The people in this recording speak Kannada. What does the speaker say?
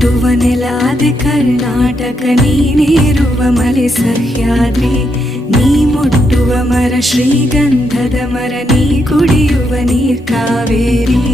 ಹುಟ್ಟುವ ನೆಲಾದೆ ಕರ್ನಾಟಕ, ನೀನೇರುವ ಮಲೆ ಸಹ್ಯಾದ್ರಿ, ನೀ ಮುಟ್ಟುವ ಮರ ಶ್ರೀಗಂಧದ ಮರ, ನೀ ಕುಡಿಯುವ ನೀರ್ ಕಾವೇರಿ.